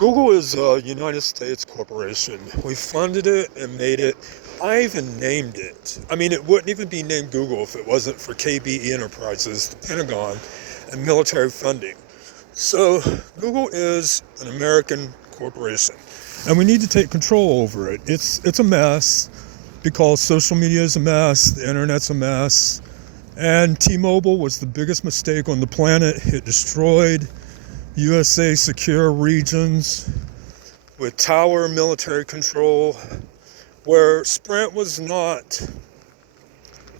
Google is a United States corporation. We funded it and made it. I even named it. I mean, it wouldn't even be named Google if it wasn't for KBE Enterprises, the Pentagon, and military funding. So, Google is an American corporation, and we need to take control over it. It's a mess because social media is a mess, the internet's a mess, and T-Mobile was the biggest mistake on the planet. It destroyed USA secure regions with tower military control, where Sprint was not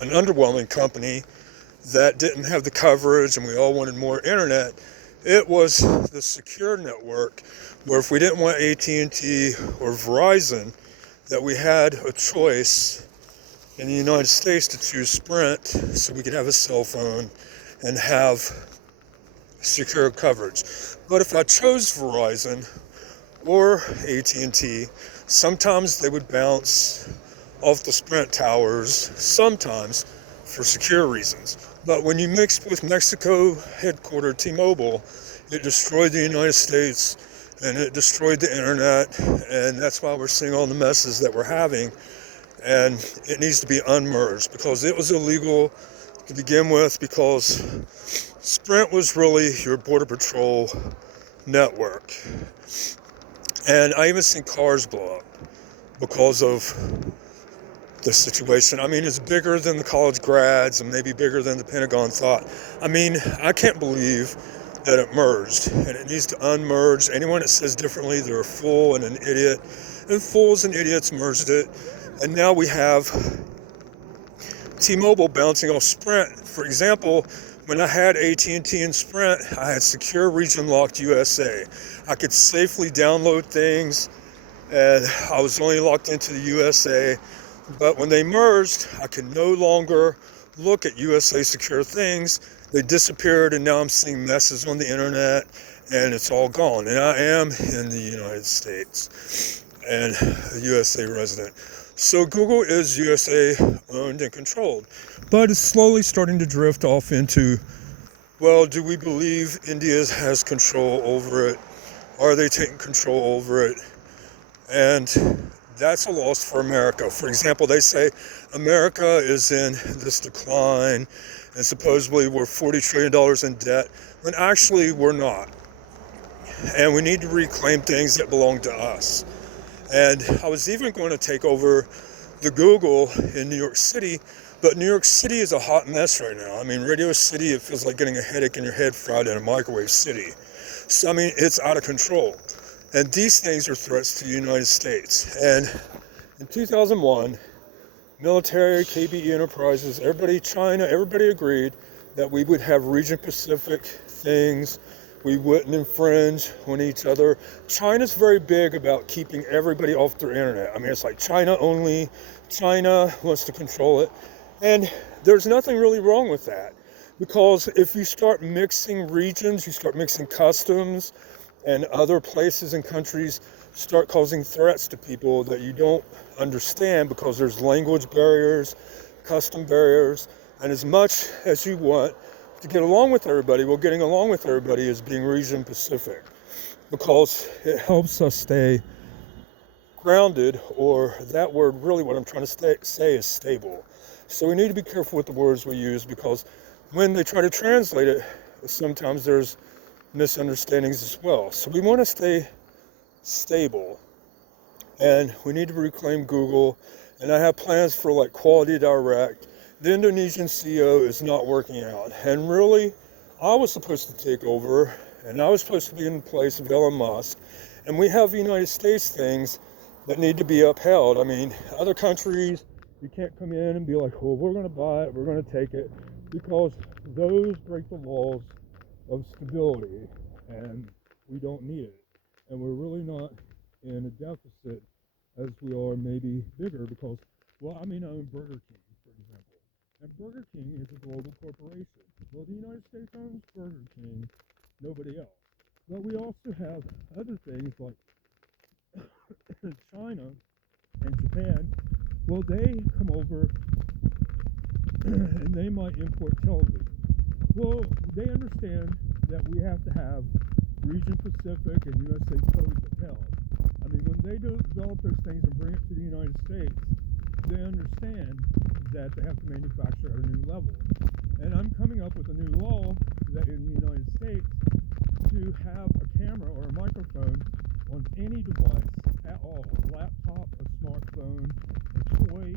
an underwhelming company that didn't have the coverage and we all wanted more internet. It was the secure network where if we didn't want AT&T or Verizon, that we had a choice in the United States to choose Sprint so we could have a cell phone and have secure coverage. But if I chose Verizon or AT&T, sometimes they would bounce off the Sprint towers, sometimes for secure reasons. But when you mixed with Mexico headquartered T-Mobile, it destroyed the United States and it destroyed the internet, and that's why we're seeing all the messes that we're having. And it needs to be unmerged because it was illegal to begin with, because Sprint was really your border patrol network. And I even seen cars blow up because of the situation. I mean, it's bigger than the college grads and maybe bigger than the Pentagon thought. I mean, I can't believe that it merged, and it needs to unmerge. Anyone that says differently, they're a fool and an idiot. And fools and idiots merged it. And now we have T-Mobile bouncing off Sprint. For example, when I had AT&T and Sprint, I had secure region locked USA. I could safely download things, and I was only locked into the USA. But when they merged, I could no longer look at USA secure things. They disappeared, and now I'm seeing messes on the internet, and it's all gone. And I am in the United States and a USA resident. So Google is USA owned and controlled, but it's slowly starting to drift off into, well, do we believe India has control over it? Are they taking control over it? And that's a loss for America. For example, they say America is in this decline and supposedly we're $40 trillion in debt, when actually we're not. And we need to reclaim things that belong to us. And I was even going to take over the Google in New York City, but New York City is a hot mess right now. I mean, Radio City, it feels like getting a headache in your head fried in a microwave city. So, I mean, it's out of control. And these things are threats to the United States. And in 2001, military, KBE Enterprises, everybody, China, everybody agreed that we would have region Pacific things. We wouldn't infringe on each other. China's very big about keeping everybody off their internet. I mean, it's like China only. China wants to control it. And there's nothing really wrong with that. Because if you start mixing regions, you start mixing customs, and other places and countries start causing threats to people that you don't understand because there's language barriers, custom barriers, and as much as you want to get along with everybody, well, getting along with everybody is being region Pacific because it helps us stay grounded, or that word, really what I'm trying to say is stable. So we need to be careful with the words we use, because when they try to translate it, sometimes there's misunderstandings as well. So we want to stay stable, and we need to reclaim Google. And I have plans for like Quality Direct. The Indonesian CEO is not working out, and really I was supposed to take over, and I was supposed to be in place of Elon Musk, and we have United States things that need to be upheld. I mean, other countries, you can't come in and be like, well, we're going to buy it, we're going to take it, because those break the laws of stability, and we don't need it. And we're really not in a deficit as we are maybe bigger, because, well, I mean, own Burger King, for example. And Burger King is a global corporation. Well, the United States owns Burger King, nobody else. But we also have other things like China and Japan. Well, they come over and they might import television. Well, they understand that we have to have Region Pacific and USA codes of hell. I mean, when they develop those things and bring it to the United States, they understand that they have to manufacture at a new level. And I'm coming up with a new law that in the United States, to have a camera or a microphone on any device at all, a laptop, a smartphone, a toy,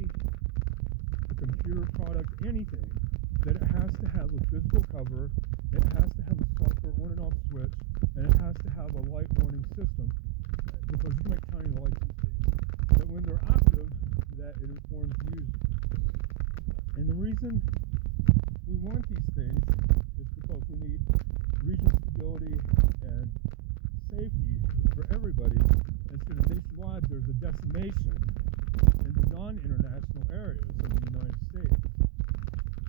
a computer product, anything, that it has to have a physical cover, it has to have a software on and off switch, and it has to have a light warning system, because you make tiny lights these days, that when they're active, that it informs the user. And the reason we want these things is because we need regional stability and safety for everybody, instead of nationwide there's a decimation in the non-international areas of the United States.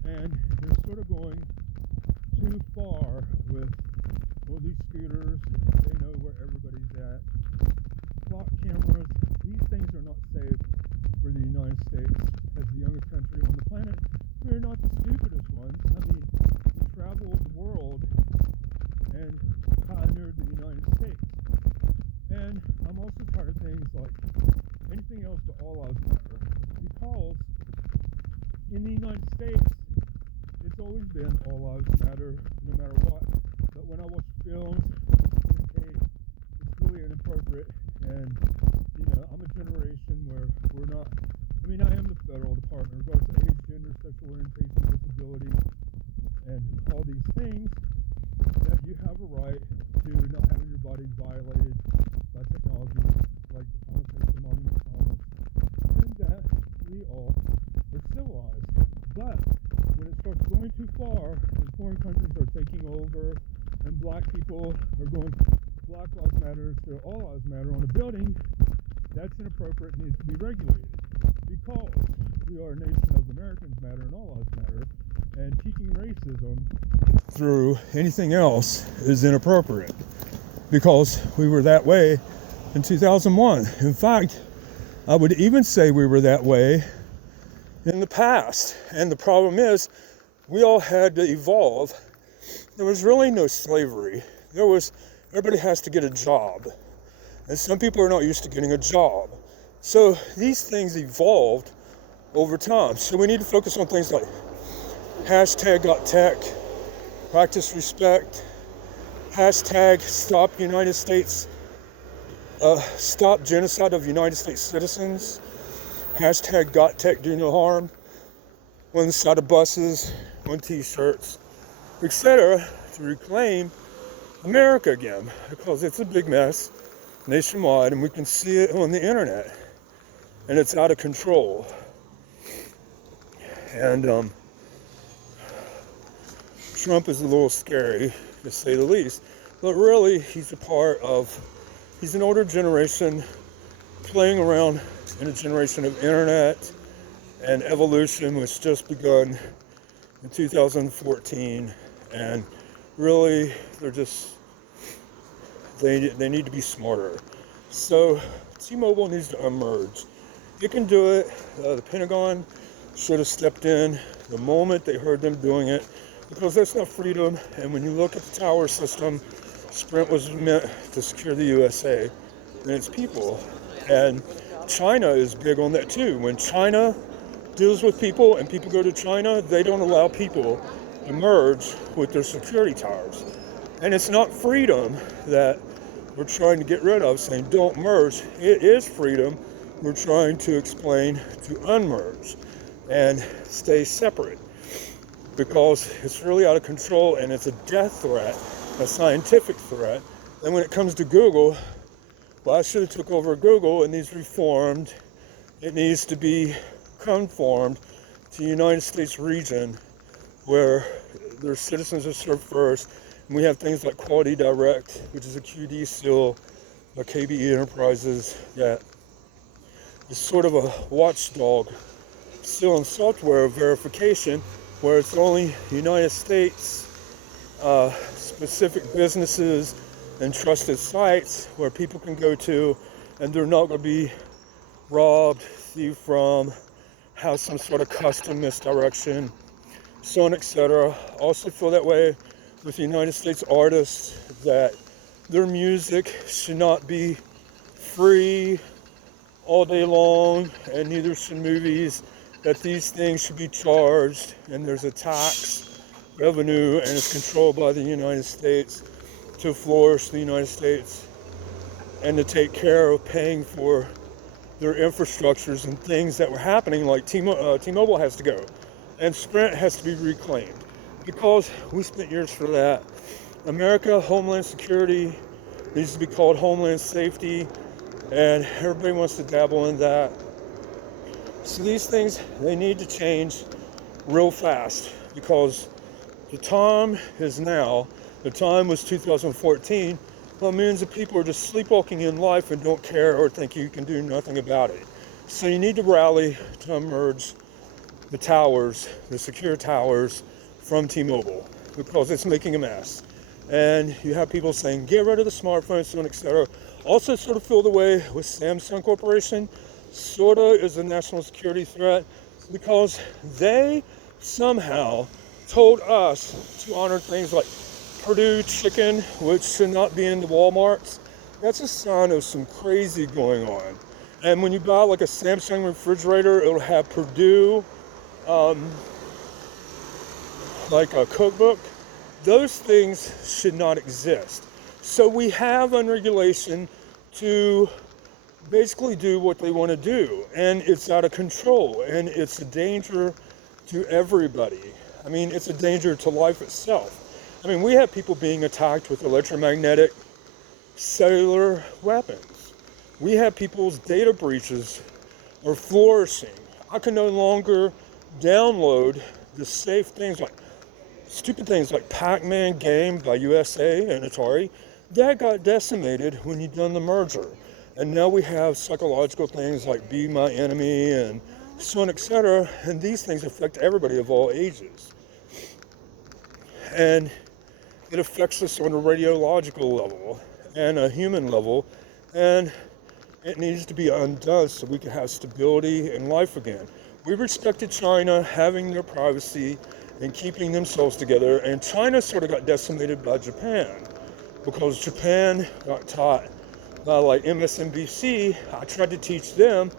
And they're sort of going too far with, well, these scooters, they know where everybody's at. Clock cameras, these things are not safe for the United States as the youngest country on the planet. We're not the stupidest ones. I mean, we traveled the world and pioneered the United States. And I'm also tired of things like anything else but all lives matter, because in the United States, it's always been all lives matter, no matter what. But when I watch films, it's really inappropriate. And, you know, I'm a generation where we're not, I mean, I am the federal department, regardless of age, gender, sexual orientation, disability, and all these things, that you have a right to not having your body violated by technology like the Constitution, the Monument Promise, and that we all are civilized. But when it starts going too far, and foreign countries are taking over, and black people are going Black Lives Matter to All Lives Matter on a building, that's inappropriate and needs to be regulated, because we are a nation of Americans matter and all lives matter, and teaching racism through anything else is inappropriate, because we were that way in 2001. In fact, I would even say we were that way in the past. And the problem is, we all had to evolve. There was really no slavery. Everybody has to get a job. And some people are not used to getting a job. So these things evolved over time. So we need to focus on things like #GotTech, practice respect, #Stop United States, stop genocide of United States citizens, #GotTech, do no harm, on the side of buses, on t-shirts, etc., to reclaim America again, because it's a big mess nationwide, and we can see it on the internet, and it's out of control. And Trump is a little scary, to say the least, but really he's an older generation playing around in a generation of internet and evolution, which just begun in 2014, and really they need to be smarter. So T-Mobile needs to emerge. It can do it. The Pentagon should have stepped in the moment they heard them doing it, because that's not freedom. And when you look at the tower system, Sprint was meant to secure the USA and its people. And China is big on that too. When China deals with people and people go to China, they don't allow people to merge with their security towers. And it's not freedom that we're trying to get rid of, saying don't merge. It is freedom we're trying to explain to unmerge and stay separate, because it's really out of control, and it's a death threat, a scientific threat. And when it comes to Google, well, I should have took over Google, and needs reformed. It needs to be conformed to the United States region, where their citizens are served first. And we have things like Quality Direct, which is a QD seal by KBE Enterprises, that is sort of a watchdog seal and software verification, where it's only United States specific businesses and trusted sites where people can go to, and they're not going to be robbed, thieved from, have some sort of custom misdirection, so on, etc. Also feel that way with the United States artists, that their music should not be free all day long, and neither should movies, that these things should be charged, and there's a tax revenue, and it's controlled by the United States to flourish the United States and to take care of paying for their infrastructures and things that were happening, like T-Mobile has to go, and Sprint has to be reclaimed, because we spent years for that. America, Homeland Security, needs to be called Homeland Safety, and everybody wants to dabble in that. So these things, they need to change real fast, because the time is now. The time was 2014. Well, millions of people are just sleepwalking in life and don't care or think you can do nothing about it. So you need to rally to emerge the towers, the secure towers from T-Mobile, because it's making a mess. And you have people saying, get rid of the smartphones, so on, etc. Also sort of feel the way with Samsung Corporation, sort of is a national security threat, because they somehow told us to honor things like Purdue chicken, which should not be in the Walmarts. That's a sign of some crazy going on. And when you buy like a Samsung refrigerator, it'll have Purdue, like a cookbook. Those things should not exist. So we have unregulation to basically do what they want to do, and it's out of control, and it's a danger to everybody. I mean, it's a danger to life itself. I mean, we have people being attacked with electromagnetic cellular weapons. We have people's data breaches are flourishing. I can no longer download the safe things, like stupid things like Pac-Man game by USA and Atari. That got decimated when you done the merger. And now we have psychological things like Be My Enemy and so on, etc. And these things affect everybody of all ages. And it affects us on a radiological level and a human level. And it needs to be undone so we can have stability in life again. We respected China having their privacy and keeping themselves together. And China sort of got decimated by Japan, because Japan got taught by like MSNBC. I tried to teach them,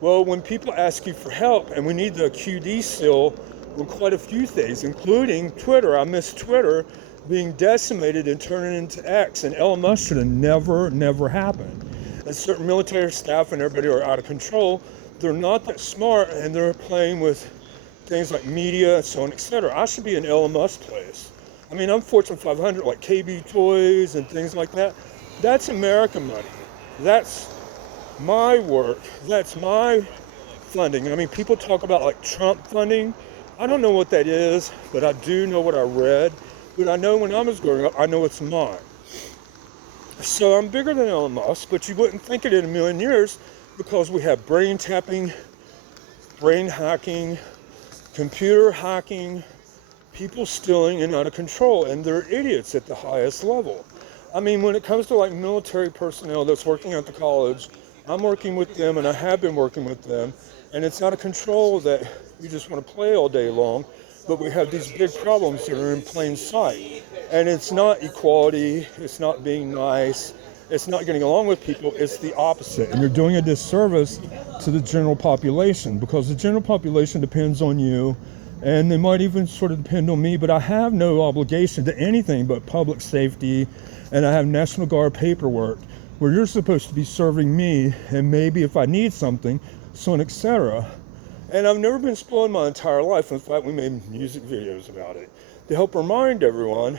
well, when people ask you for help, and we need the QD seal on quite a few things, including Twitter. I miss Twitter being decimated and turning into X, and Elon Musk should have never happened. And certain military staff and everybody are out of control. They're not that smart, and they're playing with things like media and so on, etc. I should be in Elon Musk's place. I mean, I'm Fortune 500, like KB Toys and things like that. That's American money. That's my work. That's my funding. I mean, people talk about like Trump funding. I don't know what that is, but I do know what I read. But I know when I was growing up, I know it's mine. So I'm bigger than Elon Musk, but you wouldn't think it in a million years, because we have brain tapping, brain hacking, computer hacking, people stealing and out of control, and they're idiots at the highest level. I mean, when it comes to like military personnel that's working at the college, I'm working with them, and I have been working with them, and it's out of control that you just want to play all day long, but we have these big problems that are in plain sight. And it's not equality, it's not being nice, it's not getting along with people, it's the opposite. And you're doing a disservice to the general population, because the general population depends on you, and they might even sort of depend on me, but I have no obligation to anything but public safety, and I have National Guard paperwork where you're supposed to be serving me, and maybe if I need something, so on, etc. And I've never been spoiled my entire life. In fact, we made music videos about it to help remind everyone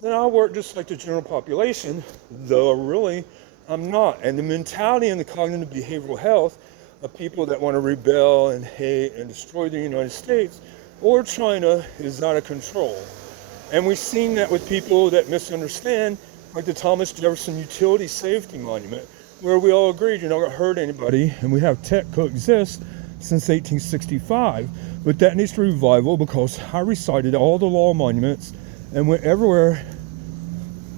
that I work just like the general population, though really I'm not. And the mentality and the cognitive behavioral health of people that want to rebel and hate and destroy the United States or China is out of control. And we've seen that with people that misunderstand, like the Thomas Jefferson Utility Safety Monument, where we all agreed you're not going to hurt anybody, and we have tech coexist since 1865. But that needs to revival, because I recited all the law monuments and went everywhere,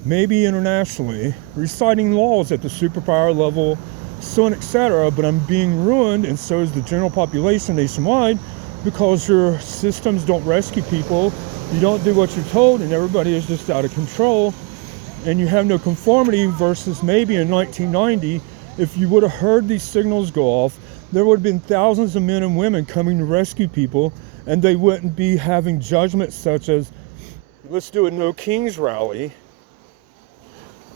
maybe internationally, reciting laws at the superpower level, so on, etc. But I'm being ruined, and so is the general population nationwide, because your systems don't rescue people. You don't do what you're told, and everybody is just out of control. and you have no conformity versus maybe in 1990, if you would have heard these signals go off, there would have been thousands of men and women coming to rescue people, and they wouldn't be having judgments such as, let's do a No Kings rally.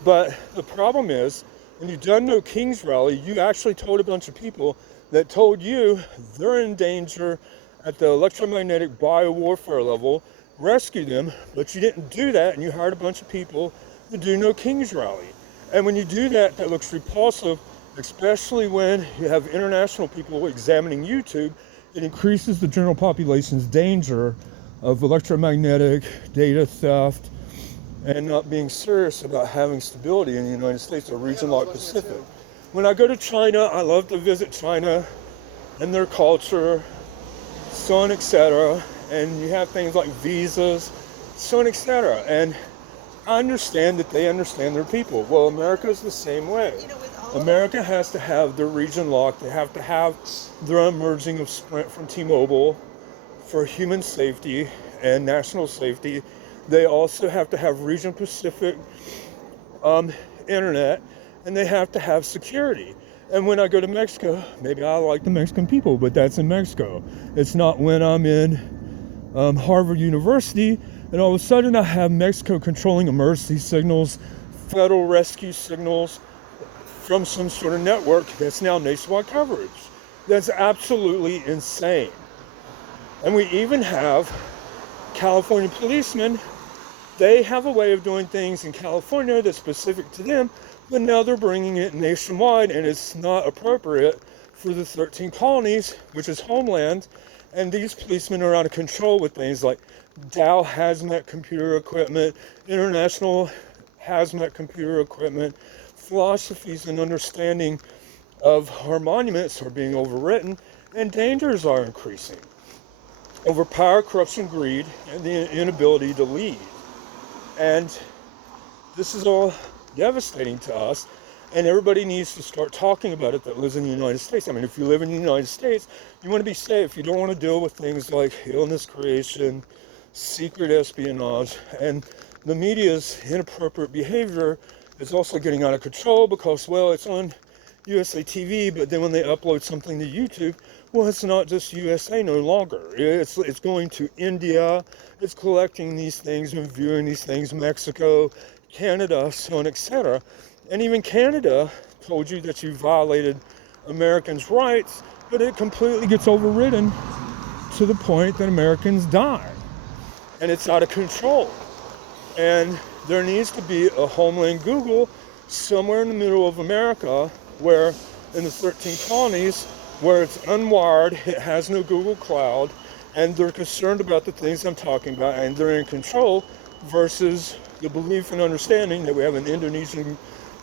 But the problem is, when you've done No Kings rally, you actually told a bunch of people that told you they're in danger at the electromagnetic biowarfare level, rescue them, but you didn't do that, and you hired a bunch of people to do No Kings rally. And when you do that, that looks repulsive, especially when you have international people examining YouTube. It increases the general population's danger of electromagnetic data theft and not being serious about having stability in the United States or region like Pacific. When I go to China, I love to visit China and their culture, so on, etc. And you have things like visas, so on, etc. And I understand that they understand their people. Well, America is the same way. America has to have their region locked. They have to have their unmerging of Sprint from T-Mobile for human safety and national safety. They also have to have region Pacific internet, and they have to have security. And when I go to Mexico, maybe I like the Mexican people, but that's in Mexico. It's not when I'm in Harvard University, and all of a sudden I have Mexico controlling emergency signals, federal rescue signals from some sort of network that's now nationwide coverage. That's absolutely insane. And we even have California policemen. They have a way of doing things in California that's specific to them, but now they're bringing it nationwide, and it's not appropriate for the 13 colonies, which is homeland. And these policemen are out of control with things like Dow hazmat computer equipment, international hazmat computer equipment. Philosophies and understanding of our monuments are being overwritten, and dangers are increasing over power, corruption, greed, and the inability to lead. And this is all devastating to us, and everybody needs to start talking about it that lives in the United States. I mean, if you live in the United States, you want to be safe. You don't want to deal with things like illness creation, secret espionage, and the media's inappropriate behavior is also getting out of control because, well, it's on USA TV, but then when they upload something to YouTube, well, it's not just USA no longer. It's going to India. It's collecting these things and viewing these things, Mexico, Canada, so on, etc. And even Canada told you that you violated Americans' rights, but it completely gets overridden to the point that Americans die. And it's out of control. And there needs to be a homeland Google somewhere in the middle of America where in the 13 colonies where it's unwired, it has no Google Cloud, and they're concerned about the things I'm talking about, and they're in control versus the belief and understanding that we have an Indonesian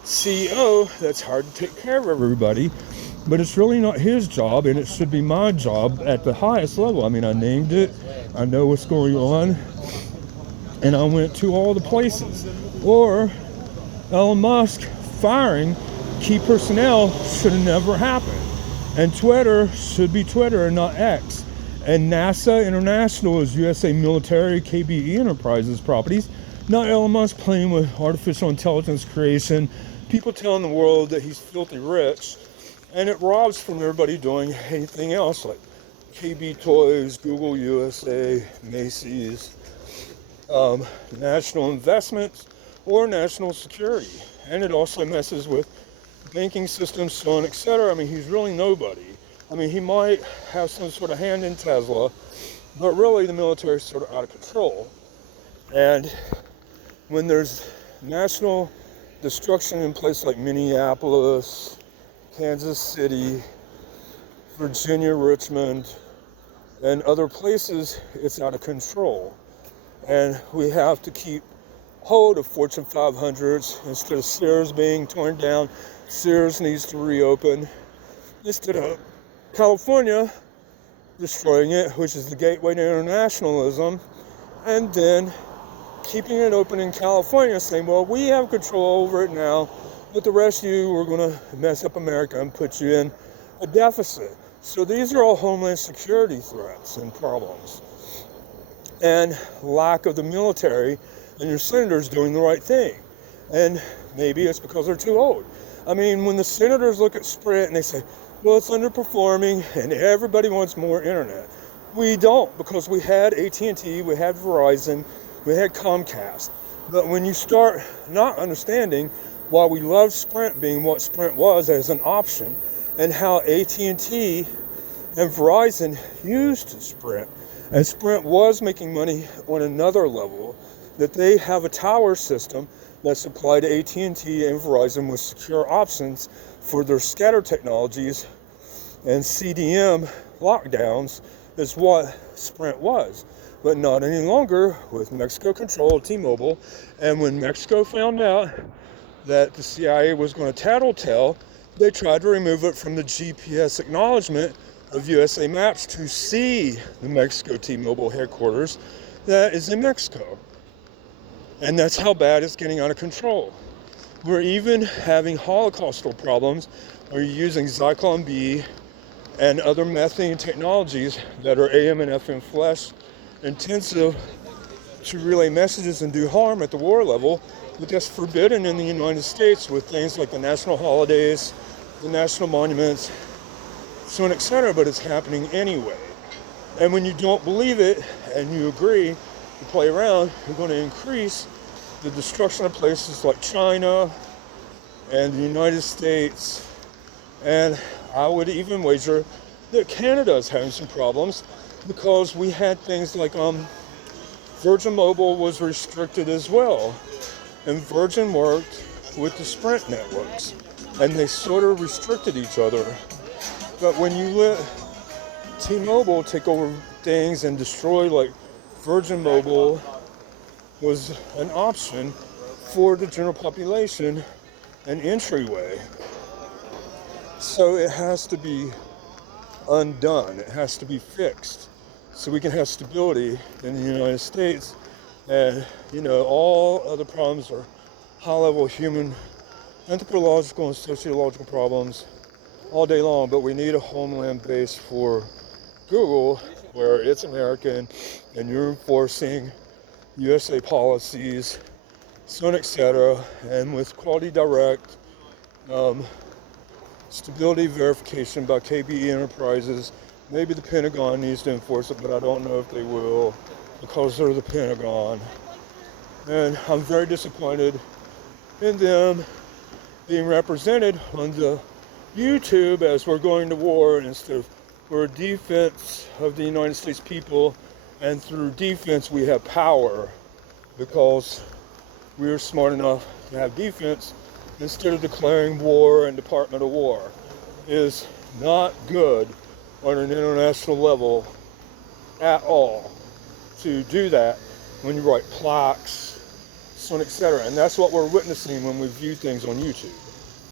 CEO that's hard to take care of everybody, but it's really not his job, and it should be my job at the highest level. I mean, I named it, I know what's going on, and I went to all the places. Or Elon Musk firing key personnel should have never happened. And Twitter should be Twitter and not X. And NASA International is USA Military KBE Enterprises properties, not Elon Musk playing with artificial intelligence creation, people telling the world that he's filthy rich, and it robs from everybody doing anything else like KB Toys, Google USA, Macy's, national investments, or national security. And it also messes with banking systems, so on, etc. I mean, he's really nobody. I mean, he might have some sort of hand in Tesla, but really the military is sort of out of control. And when there's national destruction in places like Minneapolis, Kansas City, Virginia, Richmond, and other places, it's out of control. And we have to keep hold of Fortune 500s. Instead of Sears being torn down, Sears needs to reopen. Instead of California destroying it, which is the gateway to internationalism, and then keeping it open in California, saying, well, we have control over it now, but the rest of you are going to mess up America and put you in a deficit. So these are all homeland security threats and problems. And lack of the military and your senators doing the right thing. And maybe it's because they're too old. I mean, when the senators look at Sprint and they say, well, it's underperforming and everybody wants more internet. We don't, because we had AT&T, we had Verizon, we had Comcast. But when you start not understanding why we love Sprint being what Sprint was as an option, and how AT&T and Verizon used Sprint, and Sprint was making money on another level, that they have a tower system that's applied to AT&T and Verizon with secure options for their scatter technologies, and CDM lockdowns is what Sprint was, but not any longer with Mexico controlled T-Mobile. And when Mexico found out that the CIA was going to tattletale, they tried to remove it from the GPS acknowledgement of USA Maps to see the Mexico T-Mobile headquarters that is in Mexico. And that's how bad it's getting out of control. We're even having Holocaustal problems where you're using Zyklon B and other methane technologies that are AM and FM flash intensive to relay messages and do harm at the war level, but that's forbidden in the United States with things like the national holidays, the national monuments, so on, etc., but it's happening anyway. And when you don't believe it and you agree to play around, you're going to increase the destruction of places like China and the United States, and I would even wager that Canada is having some problems because we had things like Virgin Mobile was restricted as well, and Virgin worked with the Sprint networks, and they sort of restricted each other. But when you let T-Mobile take over things and destroy, like Virgin Mobile was an option for the general population, an entryway. So it has to be undone. It has to be fixed so we can have stability in the United States. And, all other problems are high-level human, anthropological, and sociological problems all day long. But we need a homeland base for Google where it's American and you're enforcing USA policies, so on, etc., and with Quality Direct, stability verification by KBE Enterprises. Maybe the Pentagon needs to enforce it, but I don't know if they will because they're the Pentagon. And I'm very disappointed in them being represented on the YouTube as we're going to war instead of we're a defense of the United States people, and through defense we have power because we're smart enough to have defense instead of declaring war and Department of War. Is not good on an international level at all to do that when you write plaques, so on, etc. And that's what we're witnessing when we view things on YouTube.